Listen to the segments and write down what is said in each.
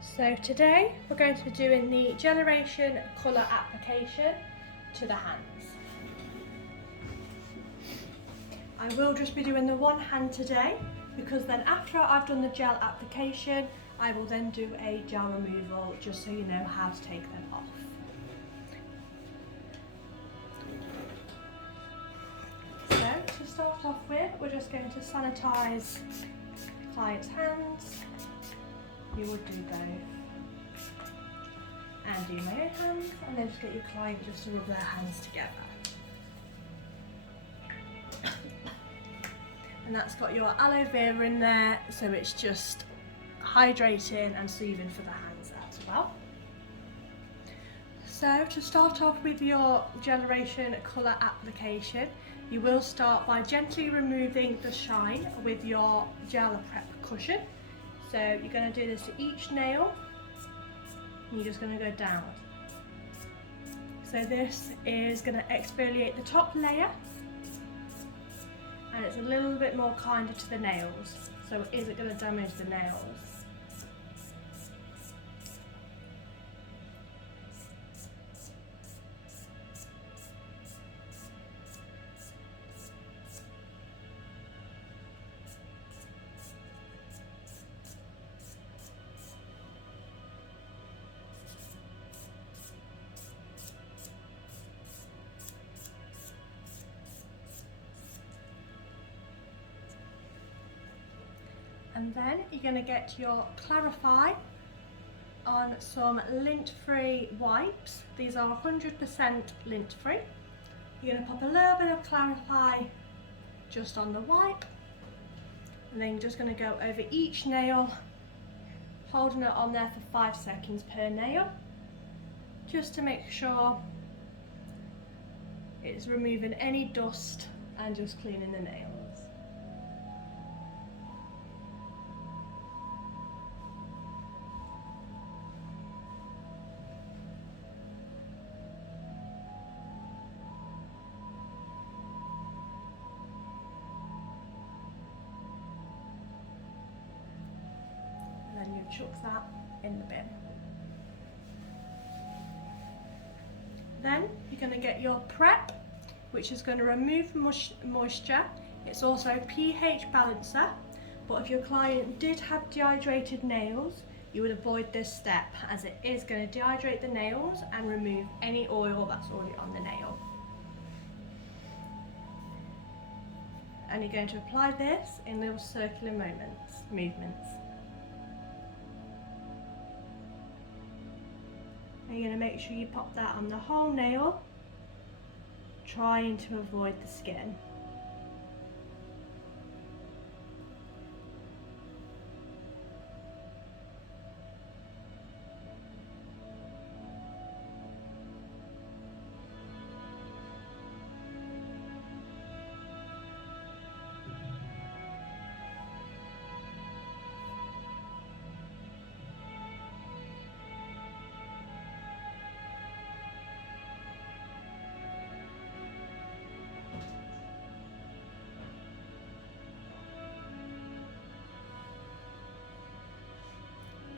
So today we're going to be doing the Generation Colour application to the hands. I will just be doing the one hand today because then after I've done the gel application I will then do a gel removal just so you know how to take them off. So to start off with, we're just going to sanitise the client's hands. You would do both. And do my own hands, and then just get your client just to rub their hands together. And that's got your aloe vera in there, so it's just hydrating and soothing for the hands as well. So to start off with your Generation Colour application, you will start by gently removing the shine with your gel prep cushion. So you're going to do this to each nail, and you're just going to go down. So this is going to exfoliate the top layer, and it's a little bit more kinder to the nails, so it isn't going to damage the nails. And then you're going to get your Clarify on some lint-free wipes. These are 100% lint-free. You're going to pop a little bit of Clarify just on the wipe, and then you're just going to go over each nail, holding it on there for 5 seconds per nail, just to make sure it's removing any dust and just cleaning the nails. Then you chuck that in the bin. Then you're going to get your prep, which is going to remove moisture. It's also a pH balancer, but if your client did have dehydrated nails, you would avoid this step as it is going to dehydrate the nails and remove any oil that's already on the nail. And you're going to apply this in little circular movements. And you're going to make sure you pop that on the whole nail, trying to avoid the skin.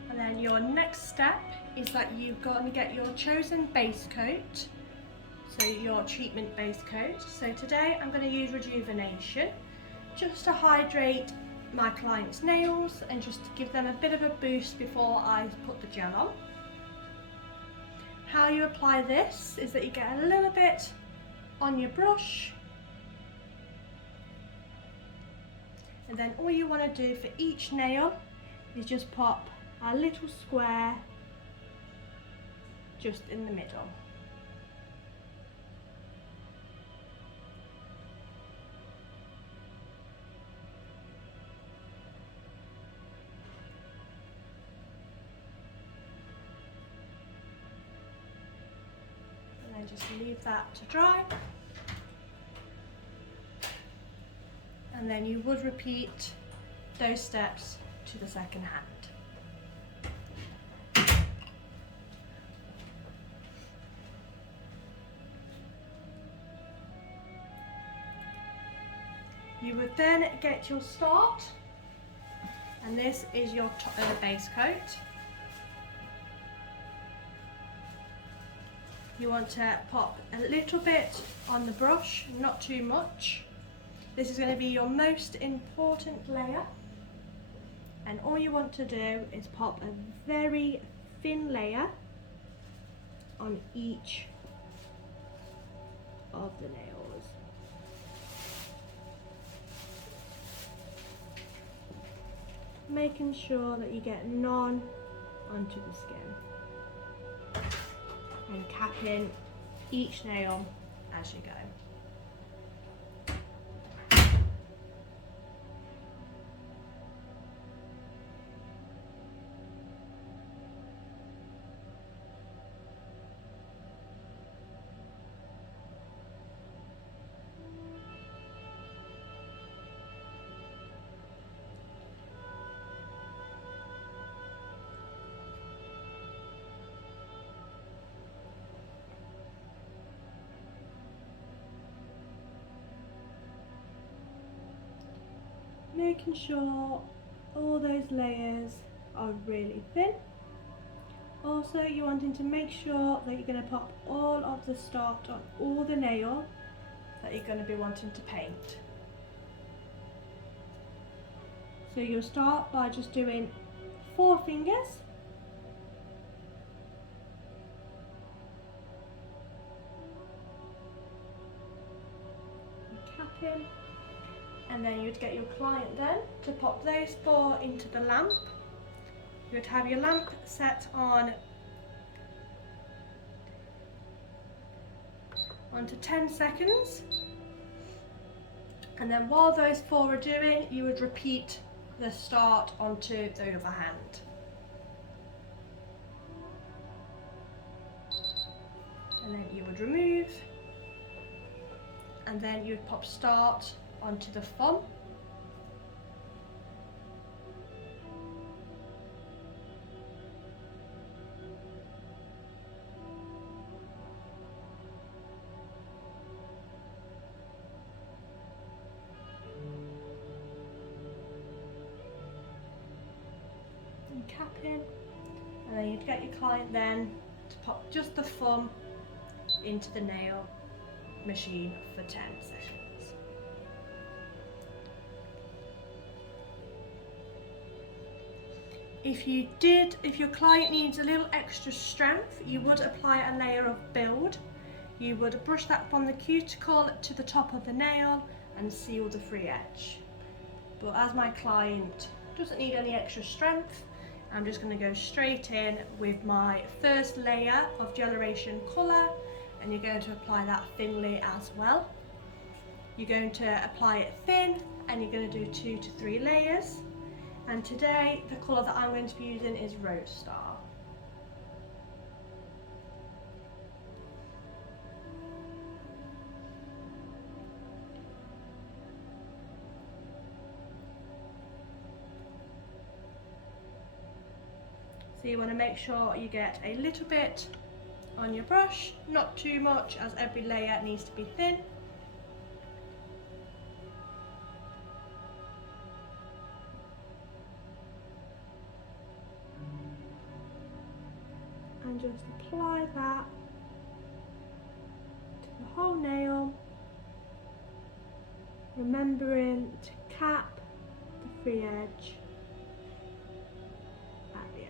And then your next step is that you've got to get your chosen base coat, so your treatment base coat. So today I'm going to use Rejuvenation just to hydrate my client's nails and just to give them a bit of a boost before I put the gel on. How you apply this is that you get a little bit on your brush, and then all you want to do for each nail is just pop a little square just in the middle. And then just leave that to dry. And then you would repeat those steps to the second hand. You would then get your start, and this is your base coat. you want to pop a little bit on the brush, not too much. This is going to be your most important layer, and all you want to do is pop a very thin layer on each of the nails. Making sure that you get none onto the skin, and capping each nail as you go. Making sure all those layers are really thin. Also, you're wanting to make sure that you're going to pop all of the start on all the nail that you're going to be wanting to paint. So you'll start by just doing 4 fingers. And capping. And then you'd get your client then to pop those 4 into the lamp. You would have your lamp set on onto 10 seconds. And then while those 4 are doing, you would repeat the start onto the other hand. And then you would remove, and then you would pop start onto the thumb. And capping, and then you'd get your client then to pop just the thumb into the nail machine for 10 seconds. If your client needs a little extra strength, you would apply a layer of build. You would brush that from the cuticle to the top of the nail and seal the free edge. But as my client doesn't need any extra strength, I'm just going to go straight in with my first layer of Geleration colour, and you're going to apply that thinly as well. You're going to apply it thin, and you're going to do 2 to 3 layers. And today, the colour that I'm going to be using is Rose Star. So you want to make sure you get a little bit on your brush, not too much, as every layer needs to be thin. And just apply that to the whole nail, remembering to cap the free edge at the end.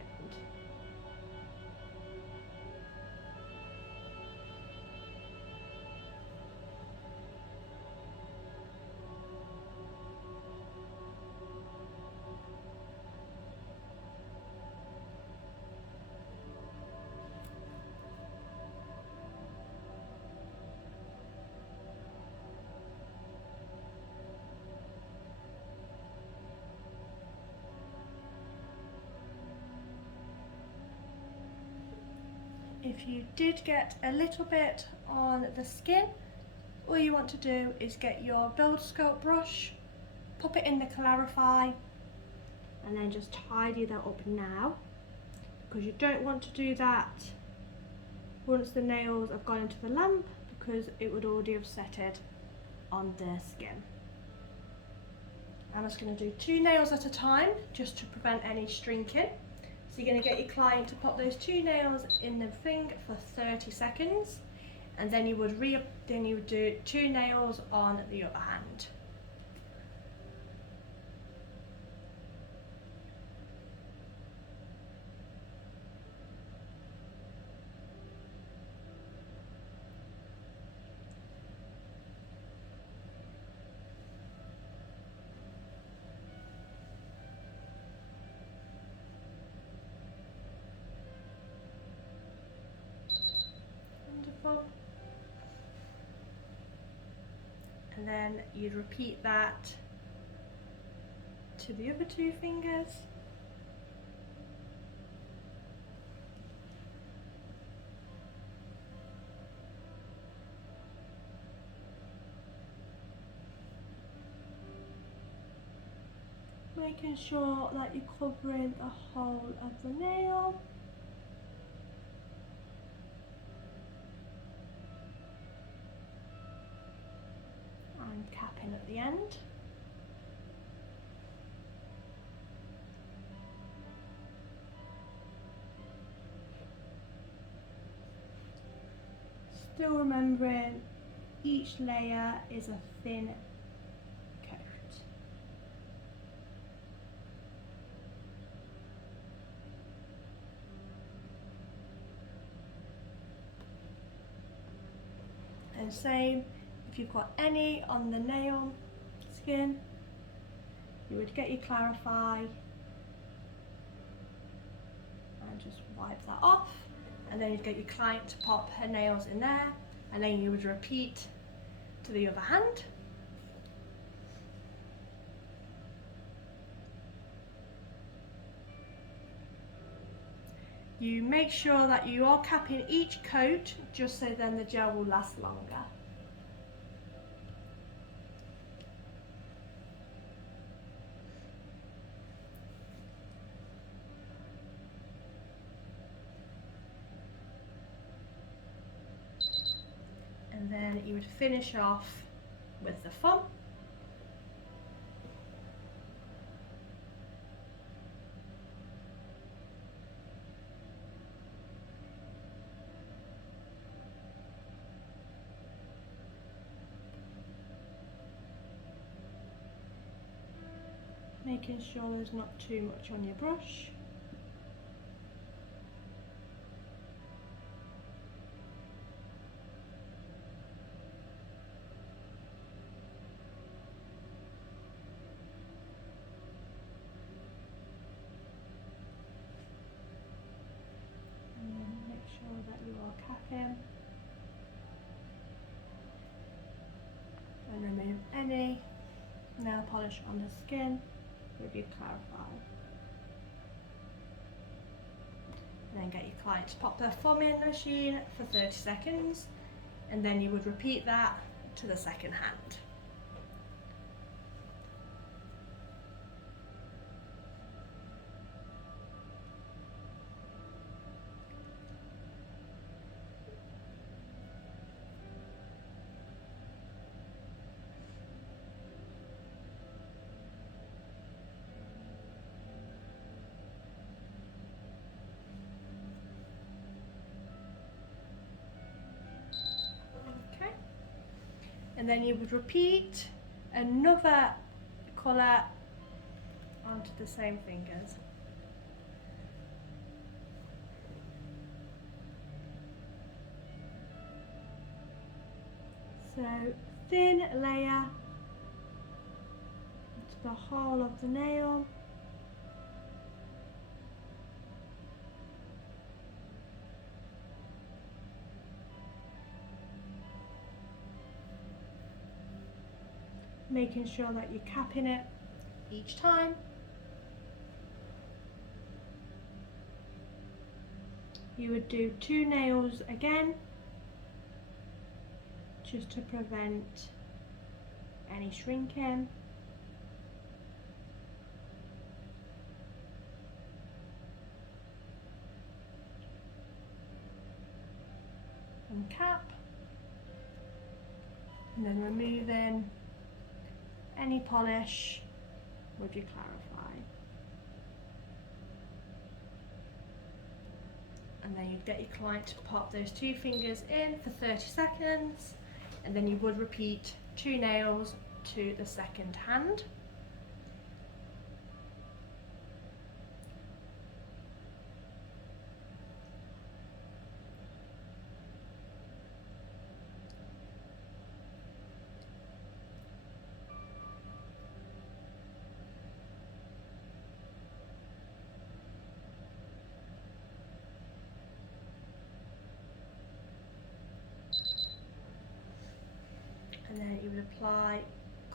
If you did get a little bit on the skin, all you want to do is get your Build Sculpt brush, pop it in the Clarify, and then just tidy that up now, because you don't want to do that once the nails have gone into the lamp, because it would already have setted on the skin. I'm just going to do 2 nails at a time just to prevent any strinking. So you're going to get your client to pop those 2 nails in the thing for 30 seconds. and then you would do 2 nails on the other hand. Wonderful. And then you'd repeat that to the other 2 fingers. Making sure that you're covering the whole of the nail. And capping at the end. Still remembering each layer is a thin coat. And same, if you've got any on the nail skin, you would get your Clarify and just wipe that off, and then you'd get your client to pop her nails in there, and then you would repeat to the other hand. You make sure that you are capping each coat, just so then the gel will last longer. And then you would finish off with the thumb. Making sure there's not too much on your brush. And then make sure that you are capping and remove any nail polish on the skin with your Clarify. And then get your client to pop their thumb in the machine for 30 seconds, and then you would repeat that to the second hand. And then you would repeat another colour onto the same fingers. So thin layer into the whole of the nail. Making sure that you're capping it each time. You would do 2 nails again, just to prevent any shrinking. And cap. And then removing any polish with your Clarify. and then you'd get your client to pop those 2 fingers in for 30 seconds, and then you would repeat 2 nails to the second hand. And then you would apply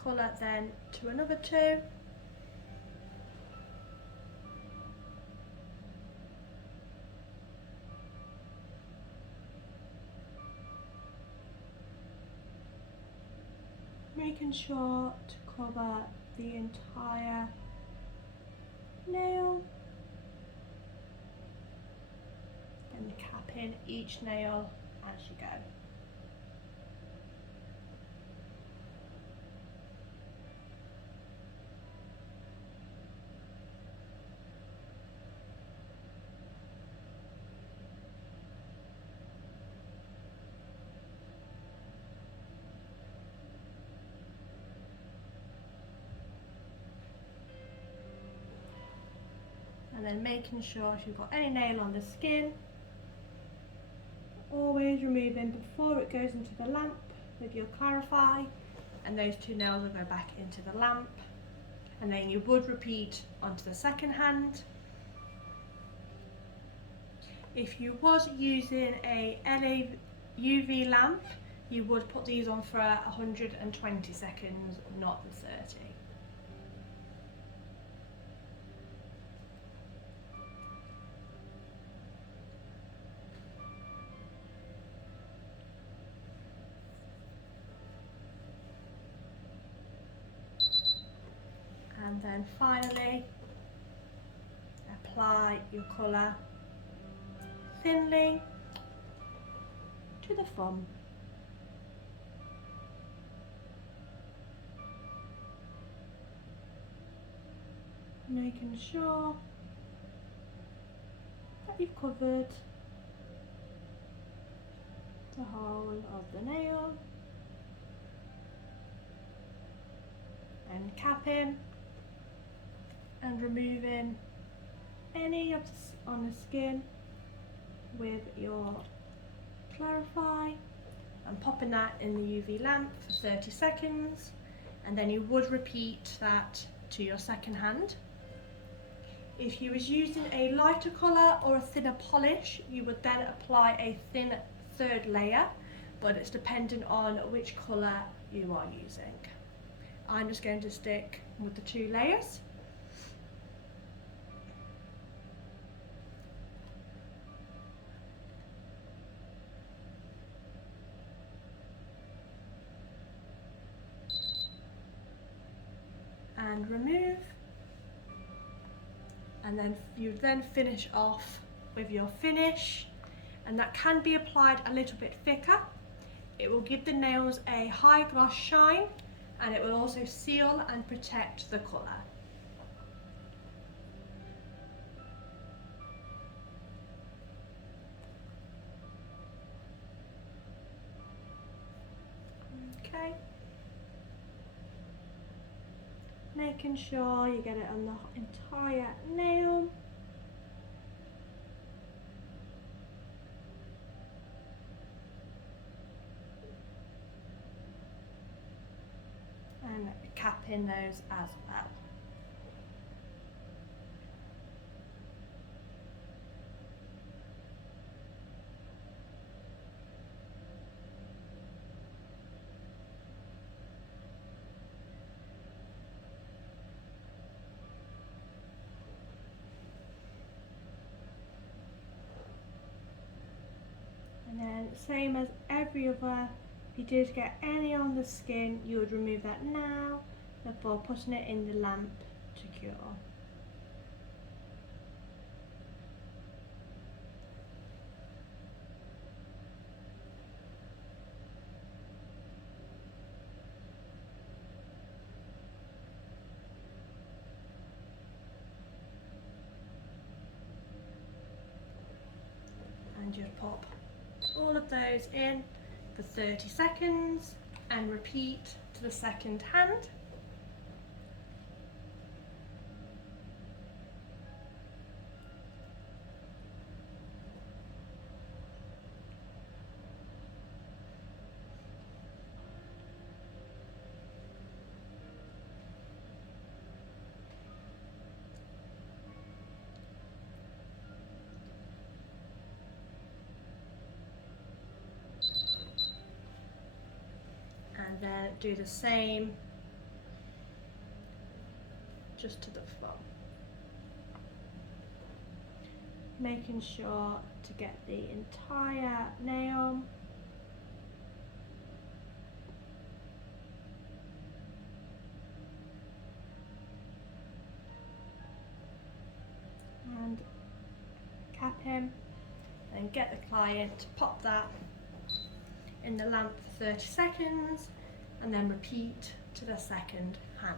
colour then to another 2. Making sure to cover the entire nail and capping each nail as you go. And then making sure if you've got any nail on the skin, always removing before it goes into the lamp with your Clarify, and those 2 nails will go back into the lamp, and then you would repeat onto the second hand. If you was using a UV lamp, you would put these on for 120 seconds, not the 30. And then finally, apply your colour thinly to the thumb. Making sure that you've covered the whole of the nail, and capping and removing any of on the skin with your Clarify, and popping that in the UV lamp for 30 seconds, and then you would repeat that to your second hand. If you was using a lighter colour or a thinner polish, you would then apply a thin 3rd layer, but it's dependent on which colour you are using. I'm just going to stick with the 2 layers. And remove, and then you then finish off with your finish, and that can be applied a little bit thicker. It will give the nails a high gloss shine, and it will also seal and protect the colour. Okay. Making sure you get it on the entire nail. And capping those as well. And then same as every other, if you did get any on the skin, you would remove that now before putting it in the lamp to cure. And just pop all of those in for 30 seconds and repeat to the second hand. And then do the same just to the front. Making sure to get the entire nail. And cap him and get the client to pop that in the lamp for 30 seconds and then repeat to the second hand.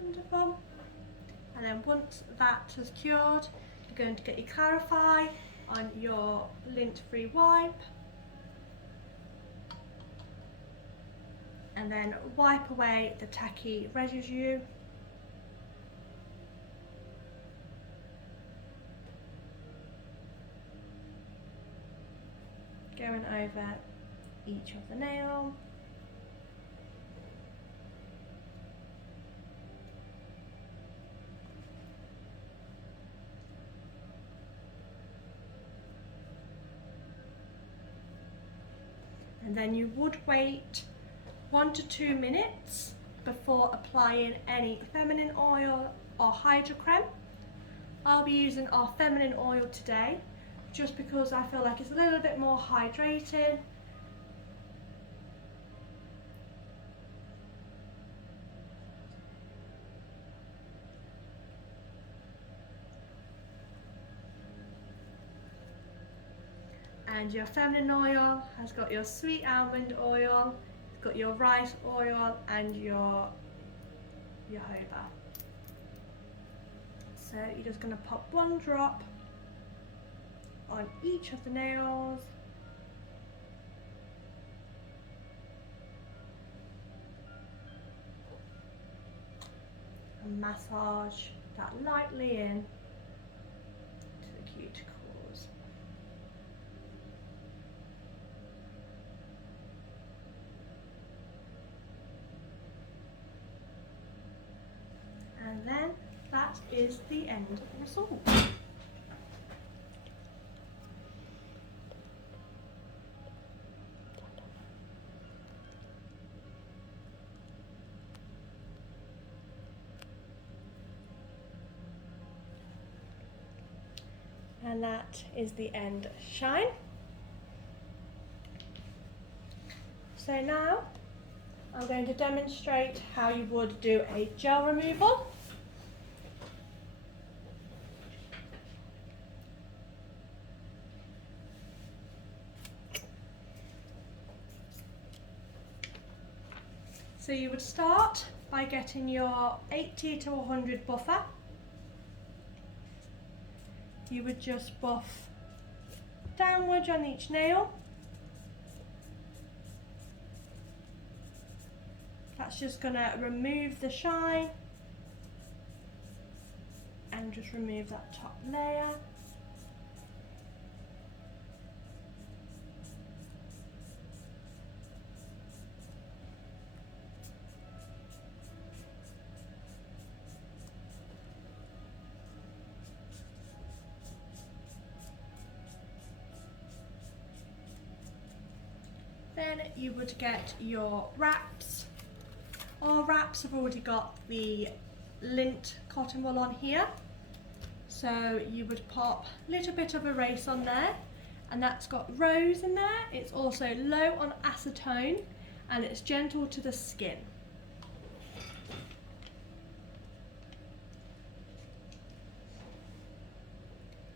Wonderful. And then once that has cured, you're going to get your Clarify on your lint-free wipe and then wipe away the tacky residue. Going over each of the nails. And then you would wait 1 to 2 minutes before applying any feminine oil or hydro creme. I'll be using our feminine oil today just because I feel like it's a little bit more hydrating. And your feminine oil has got your sweet almond oil, it's got your rice oil and your jojoba. So you're just going to pop 1 drop on each of the nails. And massage that lightly in to the cuticles. And then that is the end result. And that is the end shine. So now I'm going to demonstrate how you would do a gel removal. So you would start by getting your 80 to 100 buffer. You would just buff downwards on each nail. That's just going to remove the shine and just remove that top layer. Then you would get your wraps. Our wraps have already got the lint cotton wool on here. So you would pop a little bit of erase on there, and that's got rose in there. It's also low on acetone and it's gentle to the skin.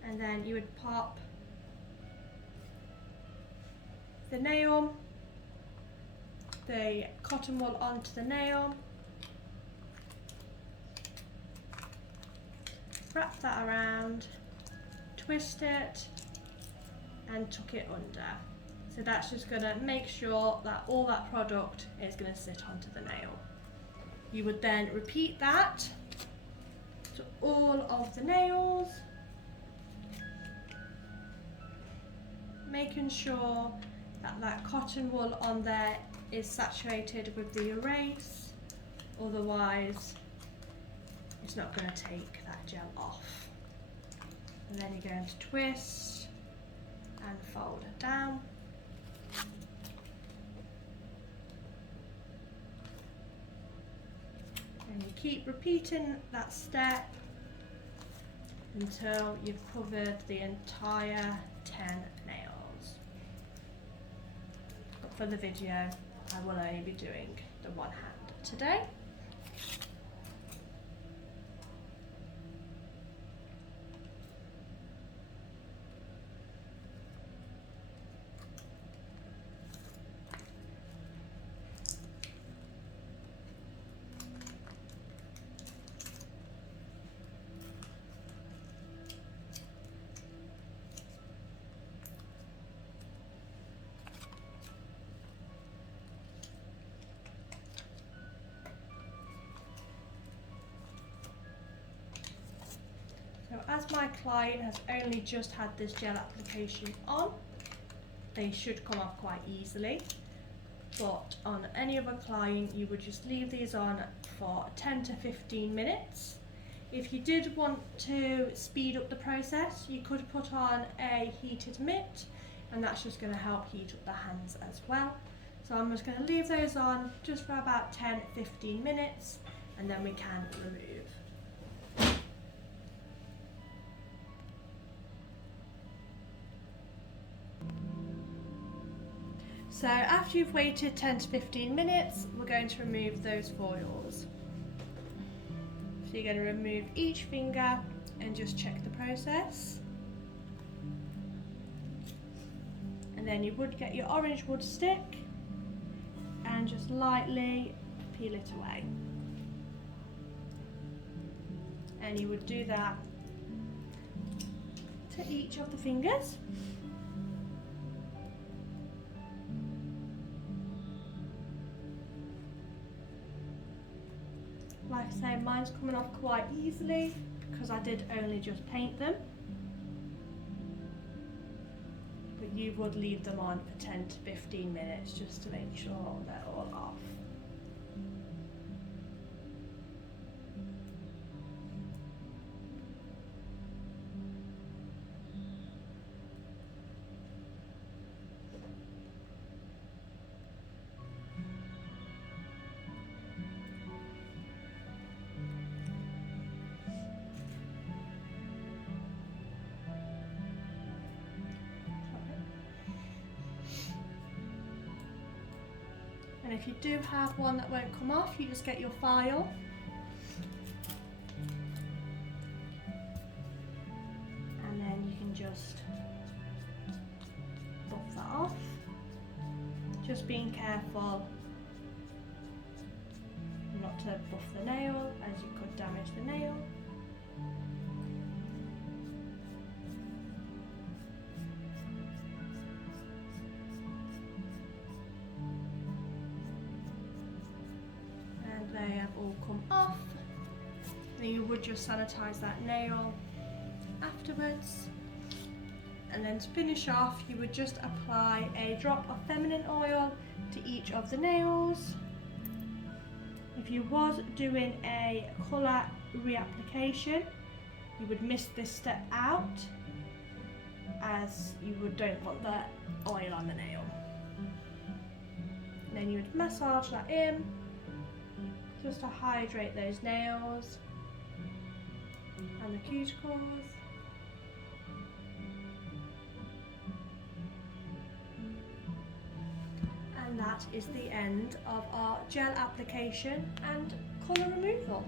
And then you would pop the nail, the cotton wool onto the nail, wrap that around, twist it and tuck it under. So that's just going to make sure that all that product is going to sit onto the nail. You would then repeat that to all of the nails, making sure that that cotton wool on there is saturated with the erase, otherwise it's not going to take that gel off. And then you're going to twist and fold it down. And you keep repeating that step until you've covered the entire 10 nails. But for the video, I will only be doing the one hand today. So as my client has only just had this gel application on, they should come off quite easily. But on any other client, you would just leave these on for 10 to 15 minutes. If you did want to speed up the process, you could put on a heated mitt, and that's just going to help heat up the hands as well. So I'm just going to leave those on just for about 10-15 minutes, and then we can remove. So after you've waited 10 to 15 minutes, we're going to remove those foils. So you're going to remove each finger and just check the process. And then you would get your orange wood stick and just lightly peel it away. And you would do that to each of the fingers. Like I say, mine's coming off quite easily because I did only just paint them. But you would leave them on for 10 to 15 minutes just to make sure they're all off. And if you do have one that won't come off, you just get your file and then you can just buff that off. Just being careful not to buff the nail, as you could damage the nail. They have all come off. Then you would just sanitize that nail afterwards. And then to finish off, you would just apply a drop of feminine oil to each of the nails. If you was doing a colour reapplication, you would miss this step out, as you don't want the oil on the nail. And then you would massage that in, just to hydrate those nails and the cuticles. And that is the end of our gel application and colour removal.